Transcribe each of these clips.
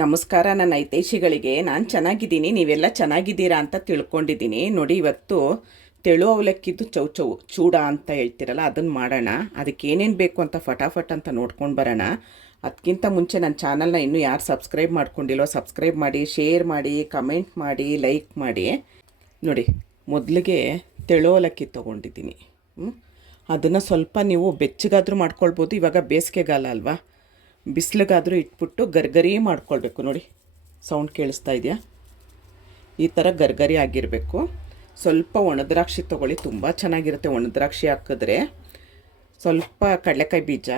ನಮಸ್ಕಾರ, ನನ್ನ ಐತೈಷಿಗಳಿಗೆ. ನಾನು ಚೆನ್ನಾಗಿದ್ದೀನಿ, ನೀವೆಲ್ಲ ಚೆನ್ನಾಗಿದ್ದೀರಾ ಅಂತ ತಿಳ್ಕೊಂಡಿದ್ದೀನಿ. ನೋಡಿ, ಇವತ್ತು ತೆಳು ಅವಲಕ್ಕಿದ್ದು ಚೌ ಚೌ, ಚೂಡ ಅಂತ ಹೇಳ್ತಿರಲ್ಲ ಅದನ್ನು ಮಾಡೋಣ. ಅದಕ್ಕೆ ಏನೇನು ಬೇಕು ಅಂತ ಫಟಾಫಟ್ ಅಂತ ನೋಡ್ಕೊಂಡು ಬರೋಣ. ಅದಕ್ಕಿಂತ ಮುಂಚೆ ನನ್ನ ಚಾನಲ್ನ ಇನ್ನೂ ಯಾರು ಸಬ್ಸ್ಕ್ರೈಬ್ ಮಾಡ್ಕೊಂಡಿಲ್ಲೋ ಸಬ್ಸ್ಕ್ರೈಬ್ ಮಾಡಿ, ಶೇರ್ ಮಾಡಿ, ಕಮೆಂಟ್ ಮಾಡಿ, ಲೈಕ್ ಮಾಡಿ. ನೋಡಿ, ಮೊದಲಿಗೆ ತೆಳು ಅವಲಕ್ಕಿ ತೊಗೊಂಡಿದ್ದೀನಿ. ಅದನ್ನು ಸ್ವಲ್ಪ ನೀವು ಬೆಚ್ಚಗಾದರೂ ಮಾಡ್ಕೊಳ್ಬೋದು, ಇವಾಗ ಬೇಸಿಗೆಗಾಲ ಅಲ್ವಾ? ಬಿಸಿಲಿಗಾದರೂ ಇಟ್ಬಿಟ್ಟು ಗರ್ಗರಿ ಮಾಡ್ಕೊಳ್ಬೇಕು ನೋಡಿ. ಸೌಂಡ್ ಕೇಳಿಸ್ತಾ ಇದೆಯಾ? ಈ ಥರ ಗರ್ಗರಿ ಆಗಿರಬೇಕು. ಸ್ವಲ್ಪ ಒಣದ್ರಾಕ್ಷಿ ತೊಗೊಳ್ಳಿ, ತುಂಬ ಚೆನ್ನಾಗಿರುತ್ತೆ ಒಣದ್ರಾಕ್ಷಿ ಹಾಕಿದ್ರೆ. ಸ್ವಲ್ಪ ಕಡಲೆಕಾಯಿ ಬೀಜ.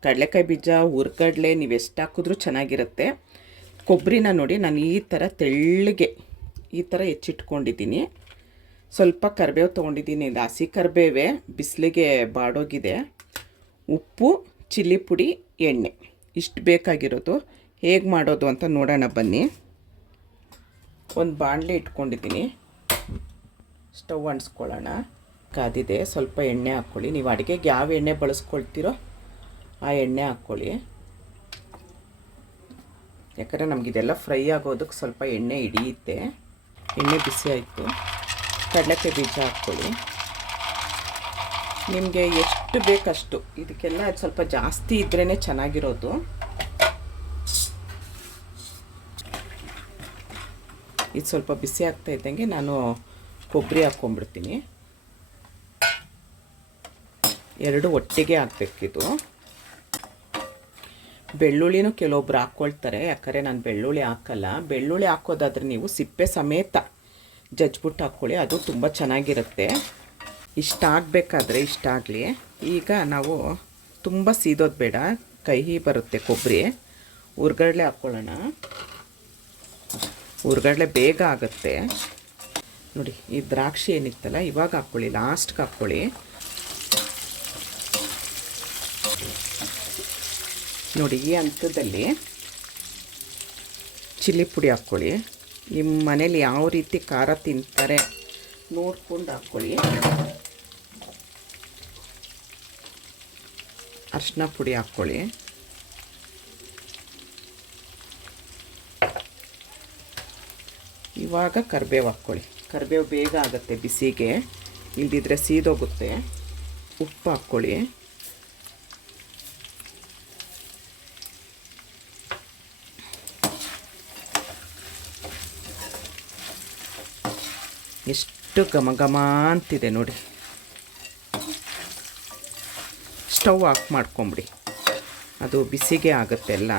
ಕಡಲೆಕಾಯಿ ಬೀಜ, ಹುರ್ಗಡ್ಲೆ, ನೀವು ಎಷ್ಟು ಹಾಕಿದ್ರೂ ಚೆನ್ನಾಗಿರುತ್ತೆ. ಕೊಬ್ಬರಿನ ನೋಡಿ ನಾನು ಈ ಥರ ತೆಳ್ಳಗೆ ಈ ಥರ ಹೆಚ್ಚಿಟ್ಕೊಂಡಿದ್ದೀನಿ. ಸ್ವಲ್ಪ ಕರಿಬೇವು ತೊಗೊಂಡಿದ್ದೀನಿ. ಇದು ಹಸಿ ಕರಿಬೇವೆ, ಬಿಸಿಲಿಗೆ ಬಾಡೋಗಿದೆ. ಉಪ್ಪು, ಚಿಲ್ಲಿ ಪುಡಿ, ಎಣ್ಣೆ. ಇಷ್ಟು ಬೇಕಾಗಿರೋದು. ಹೇಗೆ ಮಾಡೋದು ಅಂತ ನೋಡೋಣ ಬನ್ನಿ. ಒಂದು ಬಾಣಲೆ ಇಟ್ಕೊಂಡಿದ್ದೀನಿ. ಸ್ಟವ್ ಅಂಟಿಸ್ಕೊಳ್ಳೋಣ. ಕಾದಿದೆ ಸ್ವಲ್ಪ ಎಣ್ಣೆ ಹಾಕ್ಕೊಳ್ಳಿ. ನೀವು ಅಡುಗೆಗೆ ಯಾವ ಎಣ್ಣೆ ಬಳಸ್ಕೊಳ್ತೀರೋ ಆ ಎಣ್ಣೆ ಹಾಕ್ಕೊಳ್ಳಿ. ಯಾಕಂದರೆ ನಮಗಿದೆಲ್ಲ ಫ್ರೈ ಆಗೋದಕ್ಕೆ ಸ್ವಲ್ಪ ಎಣ್ಣೆ ಹಿಡಿಯುತ್ತೆ. ಎಣ್ಣೆ ಬಿಸಿ ಆಯಿತು. ಕಡಲೆಕಾಯಿ ಬೀಜ ಹಾಕ್ಕೊಳ್ಳಿ. ನಿಮಗೆ ಎಷ್ಟು ಬೇಕಷ್ಟು? ಇದಕ್ಕೆಲ್ಲ ಸ್ವಲ್ಪ ಜಾಸ್ತಿ ಇದ್ರೇ ಚೆನ್ನಾಗಿರೋದು. ಇದು ಸ್ವಲ್ಪ ಬಿಸಿ ಆಗ್ತಾ ಇದ್ದಂಗೆ ನಾನು ಕೊಬ್ಬರಿ ಹಾಕ್ಕೊಂಡ್ಬಿಡ್ತೀನಿ. ಎರಡು ಒಟ್ಟಿಗೆ ಹಾಕ್ಬೇಕಿದು. ಬೆಳ್ಳುಳ್ಳಿನೂ ಕೆಲವೊಬ್ರು ಹಾಕ್ಕೊಳ್ತಾರೆ, ಯಾಕಂದರೆ ನಾನು ಬೆಳ್ಳುಳ್ಳಿ ಹಾಕಲ್ಲ. ಬೆಳ್ಳುಳ್ಳಿ ಹಾಕೋದಾದ್ರೆ ನೀವು ಸಿಪ್ಪೆ ಸಮೇತ ಜಜ್ಬಿಟ್ಟು ಹಾಕ್ಕೊಳ್ಳಿ, ಅದು ತುಂಬ ಚೆನ್ನಾಗಿರುತ್ತೆ. ಇಷ್ಟ ಆಗಬೇಕಾದ್ರೆ ಇಷ್ಟ ಈಗ ನಾವು ತುಂಬ ಸೀದೋದು ಬೇಡ. ಕಹಿ ಬರುತ್ತೆ ಕೊಬ್ಬರಿ ಉರ್ಗಡ್ಲೆ ಹಾಕ್ಕೊಳ್ಳೋಣ ಉರ್ಗಡ್ಲೆ ಬೇಗ ಆಗುತ್ತೆ. ನೋಡಿ, ಈ ದ್ರಾಕ್ಷಿ ಏನಿತ್ತಲ್ಲ, ಇವಾಗ ಹಾಕ್ಕೊಳ್ಳಿ ಲಾಸ್ಟ್ಗೆ ಹಾಕ್ಕೊಳ್ಳಿ ನೋಡಿ, ಈ ಹಂತದಲ್ಲಿ ಚಿಲ್ಲಿ ಪುಡಿ ಹಾಕ್ಕೊಳ್ಳಿ ನಿಮ್ಮ ಮನೇಲಿ ಯಾವ ರೀತಿ ಖಾರ ತಿಂತಾರೆ ನೋಡ್ಕೊಂಡು ಹಾಕ್ಕೊಳ್ಳಿ ಅರ್ಶಿನ ಪುಡಿ ಹಾಕ್ಕೊಳ್ಳಿ. ಇವಾಗ ಕರಿಬೇವು ಹಾಕ್ಕೊಳ್ಳಿ. ಕರಿಬೇವು ಬೇಗ ಆಗುತ್ತೆ ಬಿಸಿಗೆ. ಇಲ್ದಿದ್ರೆ ಸೀದೋಗುತ್ತೆ. ಉಪ್ಪು ಹಾಕ್ಕೊಳ್ಳಿ. ಎಷ್ಟು ಘಮ ಘಮ ಅಂತಿದೆ ನೋಡಿ. ಸ್ಟವ್ ಆಫ್ ಮಾಡ್ಕೊಂಬಿಡಿ. ಅದು ಬಿಸಿಗೆ ಆಗುತ್ತೆ ಎಲ್ಲ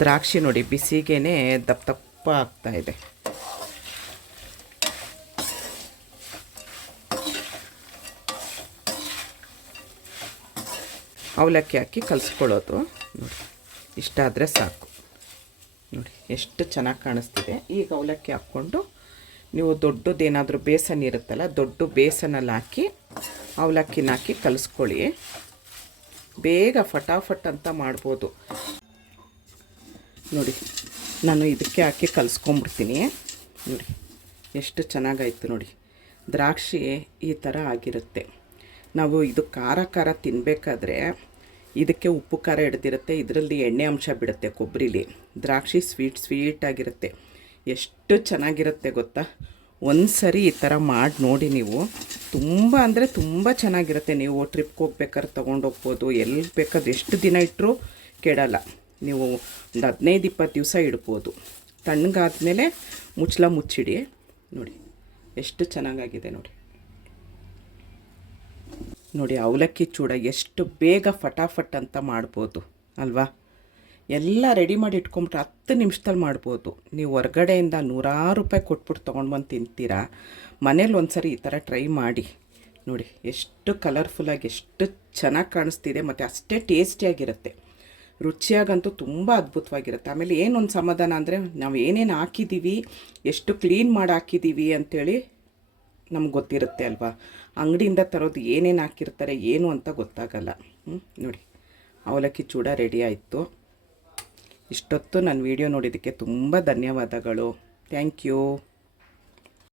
ದ್ರಾಕ್ಷಿ ನೋಡಿ, ಬಿಸಿಗೆನೇ ದಪ್ಪ ದಪ್ಪ ಆಗ್ತಾ ಇದೆ. ಅವಲಕ್ಕಿ ಹಾಕಿ ಕಲಿಸ್ಕೊಳ್ಳೋದು. ನೋಡಿ ಇಷ್ಟ ಆದರೆ ಸಾಕು. ನೋಡಿ, ಎಷ್ಟು ಚೆನ್ನಾಗಿ ಕಾಣಿಸ್ತಿದೆ. ಈಗ ಅವಲಕ್ಕಿ ಹಾಕ್ಕೊಂಡು ನೀವು ದೊಡ್ಡದೇನಾದರೂ ಬೇಸನ್ ಇರುತ್ತಲ್ಲ, ದೊಡ್ಡ ಬೇಸನಲ್ಲಿ ಹಾಕಿ, ಅವಲಕ್ಕಿನ ಹಾಕಿ ಕಲಿಸ್ಕೊಳ್ಳಿ. ಬೇಗ ಫಟಾಫಟ್ ಅಂತ ಮಾಡ್ಬೋದು. ನೋಡಿ, ನಾನು ಇದಕ್ಕೆ ಹಾಕಿ ಕಲಿಸ್ಕೊಂಬಿಡ್ತೀನಿ. ನೋಡಿ, ಎಷ್ಟು ಚೆನ್ನಾಗಾಯಿತು ನೋಡಿ. ದ್ರಾಕ್ಷಿ ಈ ಥರ ಆಗಿರುತ್ತೆ. ನಾವು ಇದು ಖಾರ ಖಾರ ತಿನ್ನಬೇಕಾದ್ರೆ ಇದಕ್ಕೆ ಉಪ್ಪು ಖಾರ ಹಿಡ್ದಿರುತ್ತೆ, ಇದರಲ್ಲಿ ಎಣ್ಣೆ ಅಂಶ ಬಿಡುತ್ತೆ ಕೊಬ್ಬರಿಲಿ. ದ್ರಾಕ್ಷಿ ಸ್ವೀಟ್ ಸ್ವೀಟ್ ಆಗಿರುತ್ತೆ. ಎಷ್ಟು ಚೆನ್ನಾಗಿರುತ್ತೆ ಗೊತ್ತಾ? ಒಂದು ಸರಿ ಈ ಥರ ಮಾಡಿ ನೋಡಿ ನೀವು. ತುಂಬ ಅಂದರೆ ತುಂಬ ಚೆನ್ನಾಗಿರುತ್ತೆ. ನೀವು ಟ್ರಿಪ್ಗೆ ಹೋಗ್ಬೇಕಾದ್ರೆ ತೊಗೊಂಡೋಗ್ಬೋದು ಎಲ್ಲಿ ಬೇಕಾದ್ರೆ ಎಷ್ಟು ದಿನ ಇಟ್ಟರೂ ಕೆಡಲ್ಲ. ನೀವು ಒಂದು ಹದಿನೈದು ಇಪ್ಪತ್ತು ದಿವಸ ಇಡ್ಬೋದು. ತಣ್ಣಗಾದ್ಮೇಲೆ ಮುಚ್ಚಲ ಮುಚ್ಚಿಡಿ. ನೋಡಿ, ಎಷ್ಟು ಚೆನ್ನಾಗಾಗಿದೆ ನೋಡಿ. ನೋಡಿ, ಅವಲಕ್ಕಿ ಚೂಡ ಎಷ್ಟು ಬೇಗ ಫಟಾಫಟ್ ಅಂತ ಮಾಡ್ಬೋದು. ಅಲ್ವಾ? ಎಲ್ಲ ರೆಡಿ ಮಾಡಿ ಇಟ್ಕೊಂಬಿಟ್ರೆ ಹತ್ತು ನಿಮಿಷದಲ್ಲಿ ಮಾಡ್ಬೋದು. ನೀವು ಹೊರ್ಗಡೆಯಿಂದ ನೂರಾರು ರೂಪಾಯಿ ಕೊಟ್ಬಿಟ್ಟು ತೊಗೊಂಡು ಬಂದು ತಿಂತೀರಾ? ಮನೇಲಿ ಒಂದು ಸರಿ ಈ ಥರ ಟ್ರೈ ಮಾಡಿ. ನೋಡಿ, ಎಷ್ಟು ಕಲರ್ಫುಲ್ಲಾಗಿ ಎಷ್ಟು ಚೆನ್ನಾಗಿ ಕಾಣಿಸ್ತಿದೆ ಮತ್ತು ಅಷ್ಟೇ ಟೇಸ್ಟಿಯಾಗಿರುತ್ತೆ ರುಚಿಯಾಗಂತೂ ತುಂಬ ಅದ್ಭುತವಾಗಿರುತ್ತೆ. ಆಮೇಲೆ ಏನೊಂದು ಸಮಾಧಾನ ಅಂದರೆ ನಾವು ಏನೇನು ಹಾಕಿದ್ದೀವಿ ಎಷ್ಟು ಕ್ಲೀನ್ ಮಾಡಿ ಹಾಕಿದ್ದೀವಿ ಅಂಥೇಳಿ ನಮ್ಗೆ ಗೊತ್ತಿರುತ್ತೆ ಅಲ್ವಾ? ಅಂಗಡಿಯಿಂದ ತರೋದು ಏನೇನು ಹಾಕಿರ್ತಾರೆ, ಏನು ಅಂತ ಗೊತ್ತಾಗಲ್ಲ. ನೋಡಿ, ಅವಲಕ್ಕಿ ಚೂಡ ರೆಡಿ ಆಯಿತು. ಇಷ್ಟೊತ್ತು ನನ್ನ ವೀಡಿಯೋ ನೋಡಿದ್ದಕ್ಕೆ ತುಂಬ ಧನ್ಯವಾದಗಳು. Thank you.